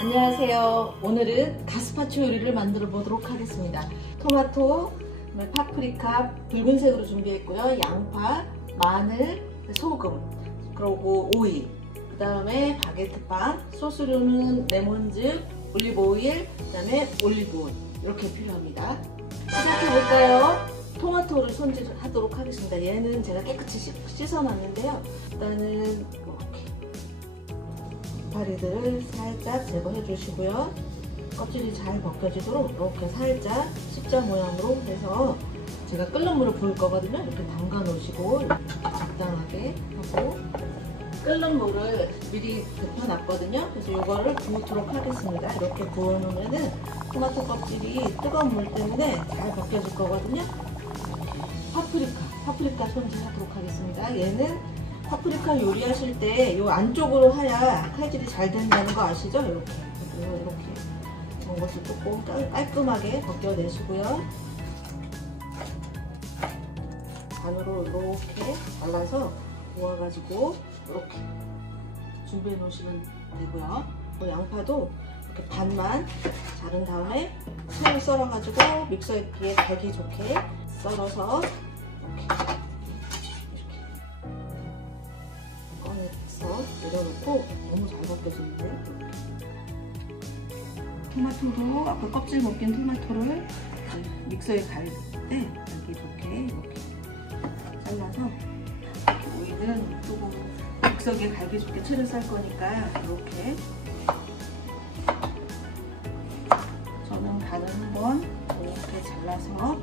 안녕하세요. 오늘은 가스파초 요리를 만들어 보도록 하겠습니다. 토마토, 파프리카 붉은색으로 준비했고요. 양파, 마늘, 소금, 그리고 오이, 그 다음에 바게트빵, 소스류는 레몬즙, 올리브오일, 그 다음에 올리브오일 이렇게 필요합니다. 시작해볼까요? 토마토를 손질하도록 하겠습니다. 얘는 제가 깨끗이 씻어놨는데요. 일단은 이렇게 이파리들을 살짝 제거해 주시고요. 껍질이 잘 벗겨지도록 이렇게 살짝 십자 모양으로 해서 제가 끓는 물을 부을 거거든요. 이렇게 담가 놓으시고 이렇게 적당하게 하고 끓는 물을 미리 데펴놨거든요. 그래서 이거를 부도록 하겠습니다. 이렇게 부어놓으면은 토마토 껍질이 뜨거운 물 때문에 잘 벗겨질 거거든요. 파프리카 손질하도록 하겠습니다. 얘는 파프리카 요리하실 때 이 안쪽으로 해야 칼질이 잘 된다는 거 아시죠? 이렇게 이런 것을 조금 깔끔하게 벗겨내시고요. 반으로 이렇게 잘라서 모아가지고 이렇게 준비해 놓으시면 되고요. 양파도 이렇게 반만 자른 다음에 채를 썰어가지고 믹서기에 달기 좋게 썰어서 이렇게 꺼내서 내려놓고 너무 잘 벗겨지는데 토마토도 아까 껍질 벗긴 토마토를 믹서에 갈 때 달기 좋게 이렇게 잘라서 오이는 조금 믹서기에 갈기 좋게 채를 썰 거니까 이렇게 저는 반을 한번 이렇게 잘라서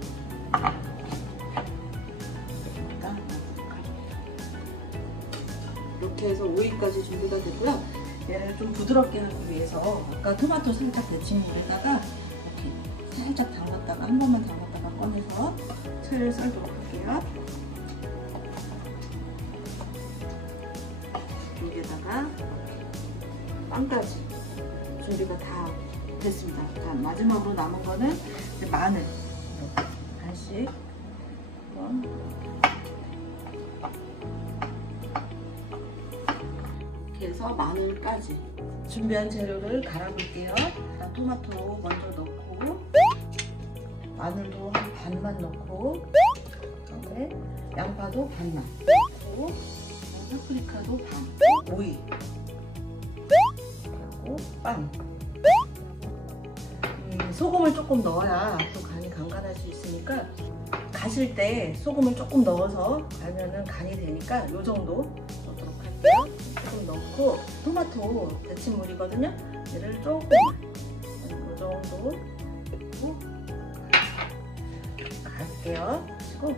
이렇게 해서 오이까지 준비가 되고요. 얘를 좀 부드럽게 하기 위해서 아까 토마토 살짝 데친 물에다가 이렇게 살짝 담갔다가 한 번만 담갔다가 꺼내서 채를 썰도록 할게요. 여기에다가 빵까지 준비가 다 됐습니다. 자, 마지막으로 남은 거는 이제 마늘 이렇게 반씩 이렇게 해서 마늘까지 준비한 재료를 갈아볼게요. 토마토 먼저 넣고 마늘도 한 반만 넣고 그다음에 양파도 반만 넣고 파프리카도 반, 오이 그리고 빵. 소금을 조금 넣어야 또 간이 간간할 수 있으니까 가실 때 소금을 조금 넣어서 갈면은 간이 되니까 요 정도 넣도록 할게요. 조금 넣고 토마토 데친 물이거든요. 얘를 조금만 요 정도 넣고 갈게요. 그리고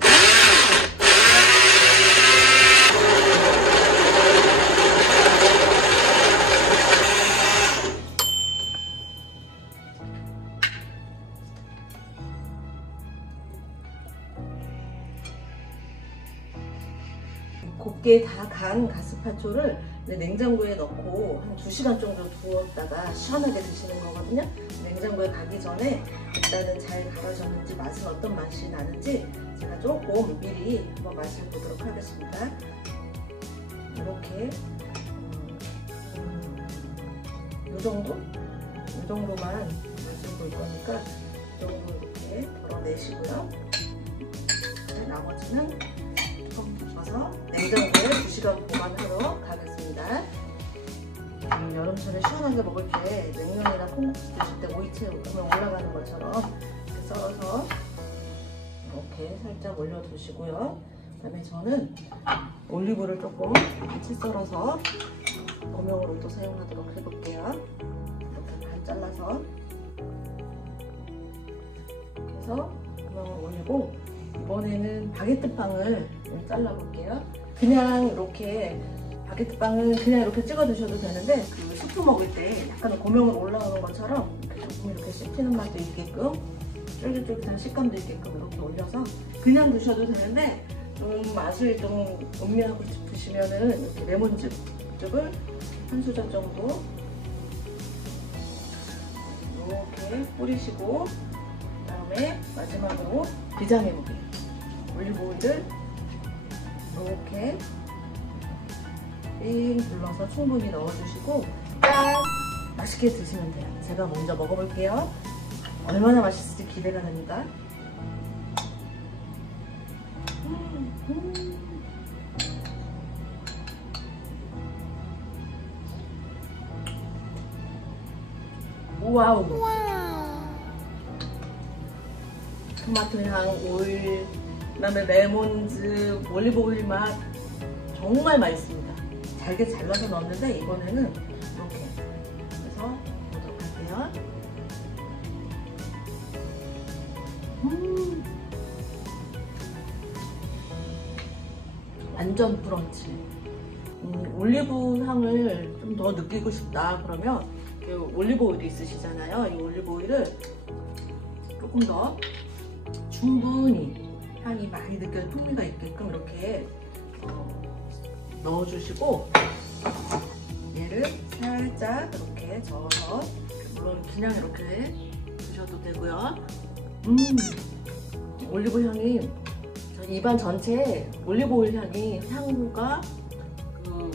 곱게 다 간 가스파초를 냉장고에 넣고 한 2시간 정도 두었다가 시원하게 드시는 거거든요. 냉장고에 가기 전에 일단은 잘 갈아졌는지 맛은 어떤 맛이 나는지 제가 조금 미리 한번 맛을 보도록 하겠습니다. 이렇게 이 정도만 맛을 볼 거니까 이 정도 이렇게 덜어내시고요. 나머지는 냉장고에 2시간 보관하러 가겠습니다. 여름철에 시원하게 먹을 때 냉면이나 콩국수 드실 때 오이채 보면 올라가는 것처럼 이렇게 썰어서 이렇게 살짝 올려두시고요. 그 다음에 저는 올리브를 조금 같이 썰어서 고명으로 또 사용하도록 해볼게요. 이렇게 반 잘라서 이렇게 해서 고명을 올리고 이번에는 바게트빵을 잘라볼게요. 그냥 이렇게 바게트빵은 그냥 이렇게 찍어 드셔도 되는데 그 수프 먹을 때 약간 고명으로 올라오는 것처럼 조금 이렇게 씹히는 맛도 있게끔 쫄깃쫄깃한 식감도 있게끔 이렇게 올려서 그냥 드셔도 되는데 좀 맛을 좀 음미하고 싶으시면은 이렇게 레몬즙을 한 수저 정도 이렇게 뿌리시고 그다음에 마지막으로 비장해보기 올리브오일을 이렇게 삥 둘러서 충분히 넣어주시고 짠! 맛있게 드시면 돼요. 제가 먼저 먹어볼게요. 얼마나 맛있을지 기대가 됩니다. 와우. 토마토 향, 오일, 그다음에 레몬즙, 올리브오일 맛 정말 맛있습니다. 잘게 잘라서 넣었는데 이번에는 이렇게 해서 넣도록 할게요. 완전 브런치. 올리브 향을 좀 더 느끼고 싶다 그러면 올리브 오일이 있으시잖아요. 이 올리브 오일을 조금 더 충분히 향이 많이 느껴지는 풍미가 있게끔 이렇게 넣어주시고 얘를 살짝 이렇게 저어서, 물론 그냥 이렇게 드셔도 되고요. 올리브 향이 입안 전체에 올리브 오일 향이 향과 그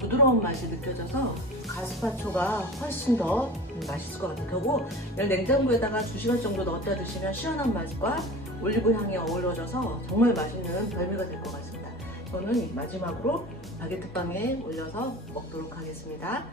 부드러운 맛이 느껴져서 가스파초가 훨씬 더 맛있을 것 같아요. 그리고 냉장고에다가 2시간 정도 넣었다 드시면 시원한 맛과 올리브 향이 어우러져서 정말 맛있는 별미가 될 것 같습니다. 저는 마지막으로 바게트빵에 올려서 먹도록 하겠습니다.